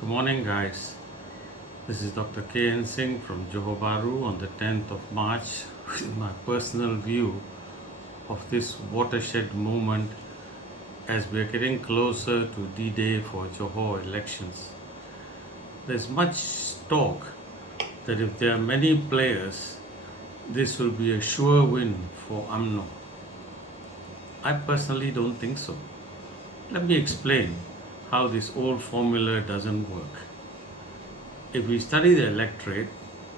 Good morning, guys. This is Dr. K.N. Singh from Johor Bahru on the 10th of March with my personal view of this watershed moment as we are getting closer to D-Day for Johor elections. There's much talk that if there are many players, this will be a sure win for UMNO. I personally don't think so. Let me explain how this old formula doesn't work. If we study the electorate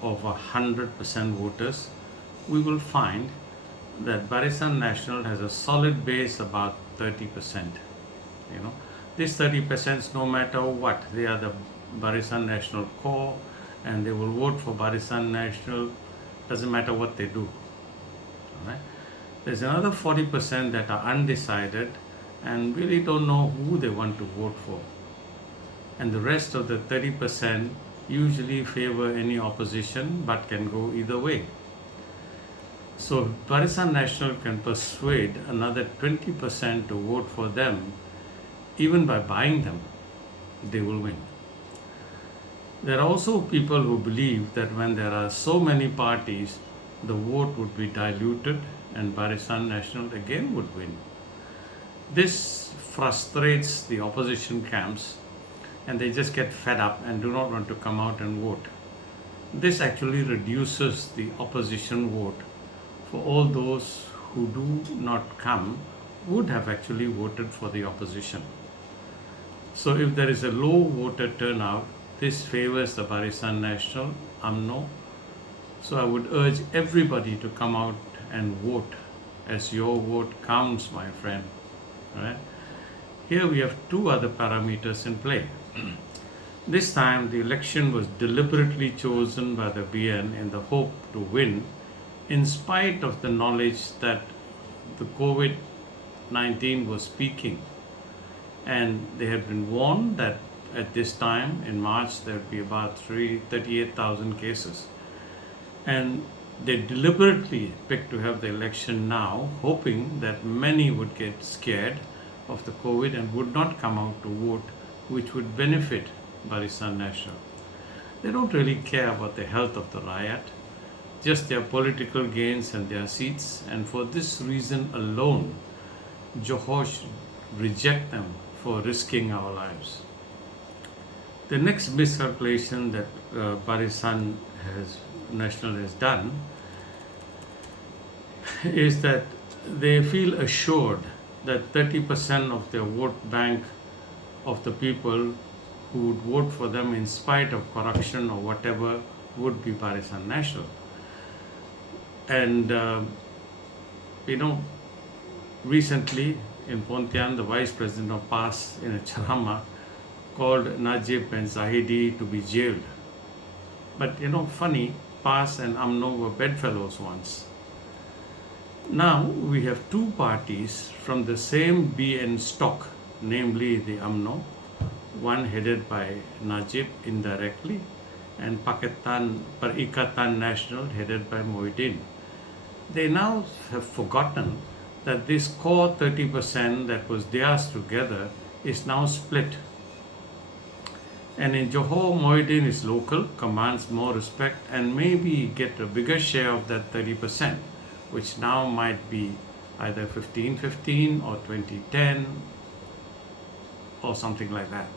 of 100% voters, we will find that Barisan National has a solid base about 30%. You know, this 30% no matter what, they are the Barisan National core and they will vote for Barisan National, doesn't matter what they do. Right? There's another 40% that are undecided and really don't know who they want to vote for. And the rest of the 30% usually favor any opposition but can go either way. So Barisan National can persuade another 20% to vote for them, even by buying them, they will win. There are also people who believe that when there are so many parties, the vote would be diluted and Barisan National again would win. This frustrates the opposition camps and they just get fed up and do not want to come out and vote. This actually reduces the opposition vote for all those who do not come would have actually voted for the opposition. So if there is a low voter turnout, this favors the Barisan National, UMNO. So I would urge everybody to come out and vote as your vote counts, my friend. Right? Here we have two other parameters in play. This time the election was deliberately chosen by the BN in the hope to win in spite of the knowledge that the COVID-19 was peaking. And they had been warned that at this time in March there would be about 38,000 cases. And they deliberately picked to have the election now, hoping that many would get scared of the COVID and would not come out to vote, which would benefit Barisan National. They don't really care about the health of the riot, just their political gains and their seats, and for this reason alone, Johor should reject them for risking our lives. The next miscalculation that Barisan National has done is that they feel assured that 30% of their vote bank of the people who would vote for them in spite of corruption or whatever would be Barisan National. And recently in Pontian, the vice president of PAS in a charama called Najib and Zahidi to be jailed. But funny, PAS and UMNO were bedfellows once. Now we have two parties from the same BN stock, namely the UMNO, one headed by Najib indirectly, and Perikatan National headed by Moidin. They now have forgotten that this core 30% that was theirs together is now split. And in Johor, Moidin is local, commands more respect, and maybe get a bigger share of that 30%, which now might be either 15-15 or 20-10 or something like that,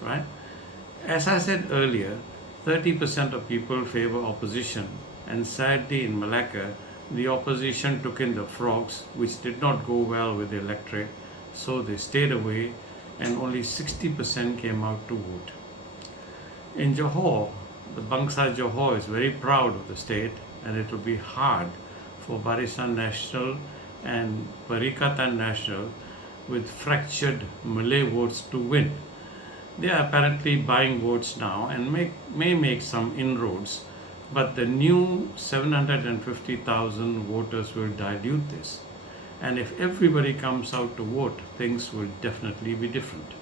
right? As I said earlier, 30% of people favor opposition, and sadly in Malacca, the opposition took in the frogs, which did not go well with the electorate, so they stayed away and only 60% came out to vote. In Johor, the Bangsa Johor is very proud of the state, and it will be hard for Barisan National and Perikatan National with fractured Malay votes to win. They are apparently buying votes now and may make some inroads, but the new 750,000 voters will dilute this. And if everybody comes out to vote, things will definitely be different.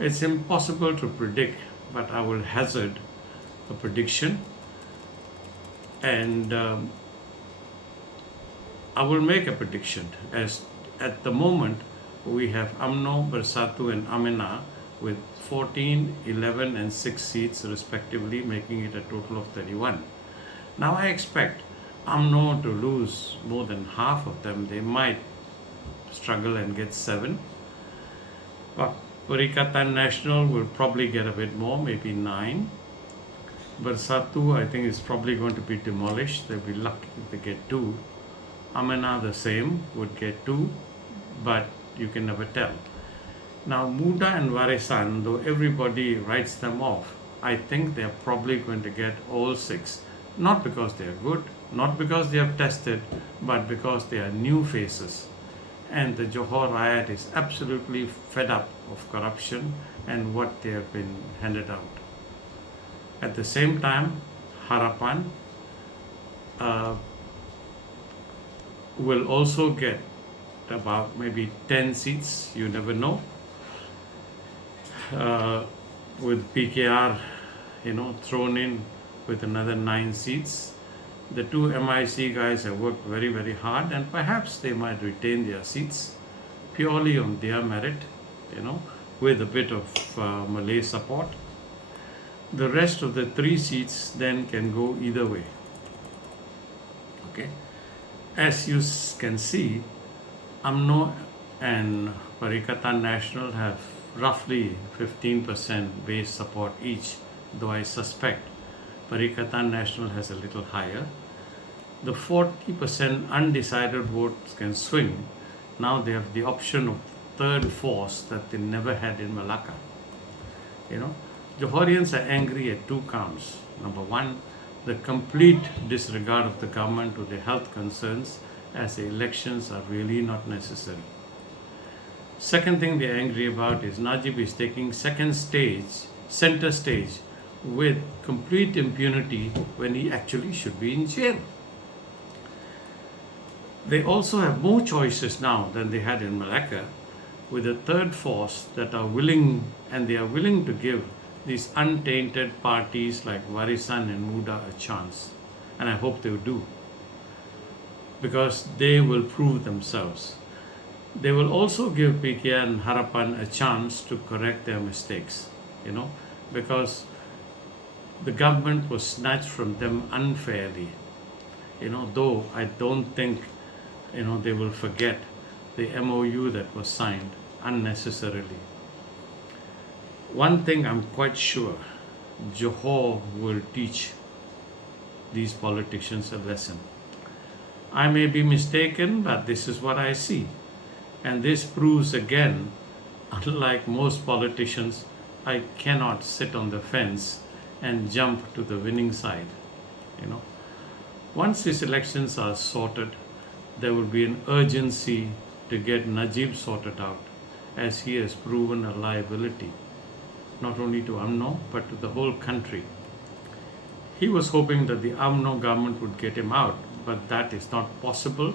It's impossible to predict, but I will hazard a prediction. And I will make a prediction as at the moment we have UMNO, Bersatu and Amena with 14, 11 and 6 seats respectively, making it a total of 31. Now I expect UMNO to lose more than half of them. They might struggle and get 7. But Perikatan Nasional will probably get a bit more, maybe 9. Bersatu, I think, is probably going to be demolished. They'll be lucky if they get 2. Amena, the same, would get 2, but you can never tell. Now, Muda and Warisan, though everybody writes them off, I think they're probably going to get all 6. Not because they are good, not because they have tested, but because they are new faces. And the Johor Rakyat is absolutely fed up of corruption and what they have been handed out. At the same time, Harapan will also get about maybe 10 seats, you never know. With PKR, thrown in with another 9 seats. The 2 MIC guys have worked very, very hard, and perhaps they might retain their seats purely on their merit, with a bit of Malay support. The rest of the 3 seats then can go either way. Okay, as you can see, UMNO and Perikatan Nasional have roughly 15% base support each, though I suspect Perikatan Nasional has a little higher. The 40% undecided votes can swing. Now they have the option of third force that they never had in Malacca. Johorians are angry at 2 counts. Number 1, the complete disregard of the government to their health concerns, as the elections are really not necessary. Second thing they're angry about is Najib is taking center stage with complete impunity when he actually should be in jail. They also have more choices now than they had in Malacca, with a third force that are willing, and they are willing to give these untainted parties like Warisan and Muda a chance. And I hope they will do, because they will prove themselves. They will also give PKR and Harapan a chance to correct their mistakes, because the government was snatched from them unfairly. Though I don't think, they will forget the MOU that was signed unnecessarily. One thing I'm quite sure, Johor will teach these politicians a lesson. I may be mistaken, but this is what I see. And this proves again, unlike most politicians, I cannot sit on the fence and jump to the winning side. Once these elections are sorted, there will be an urgency to get Najib sorted out, as he has proven a liability, not only to UMNO, but to the whole country. He was hoping that the UMNO government would get him out, but that is not possible,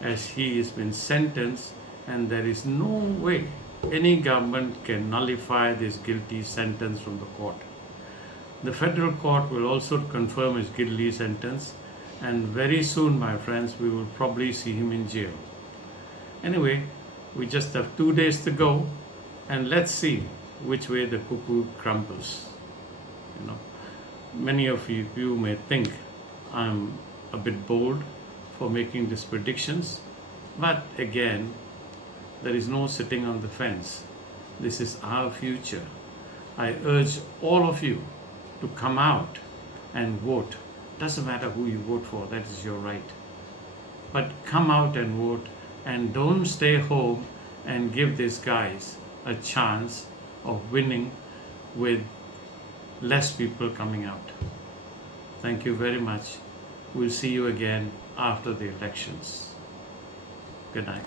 as he has been sentenced, and there is no way any government can nullify this guilty sentence from the court. The federal court will also confirm his guilty sentence, and very soon, my friends, we will probably see him in jail. Anyway, we just have 2 days to go, and let's see which way the cuckoo crumbles. Many of you may think I'm a bit bold for making these predictions, but again, there is no sitting on the fence. This is our future. I urge all of you to come out and vote. Doesn't matter who you vote for, that is your right. But come out and vote, and don't stay home and give these guys a chance of winning with less people coming out. Thank you very much. We'll see you again after the elections. Good night.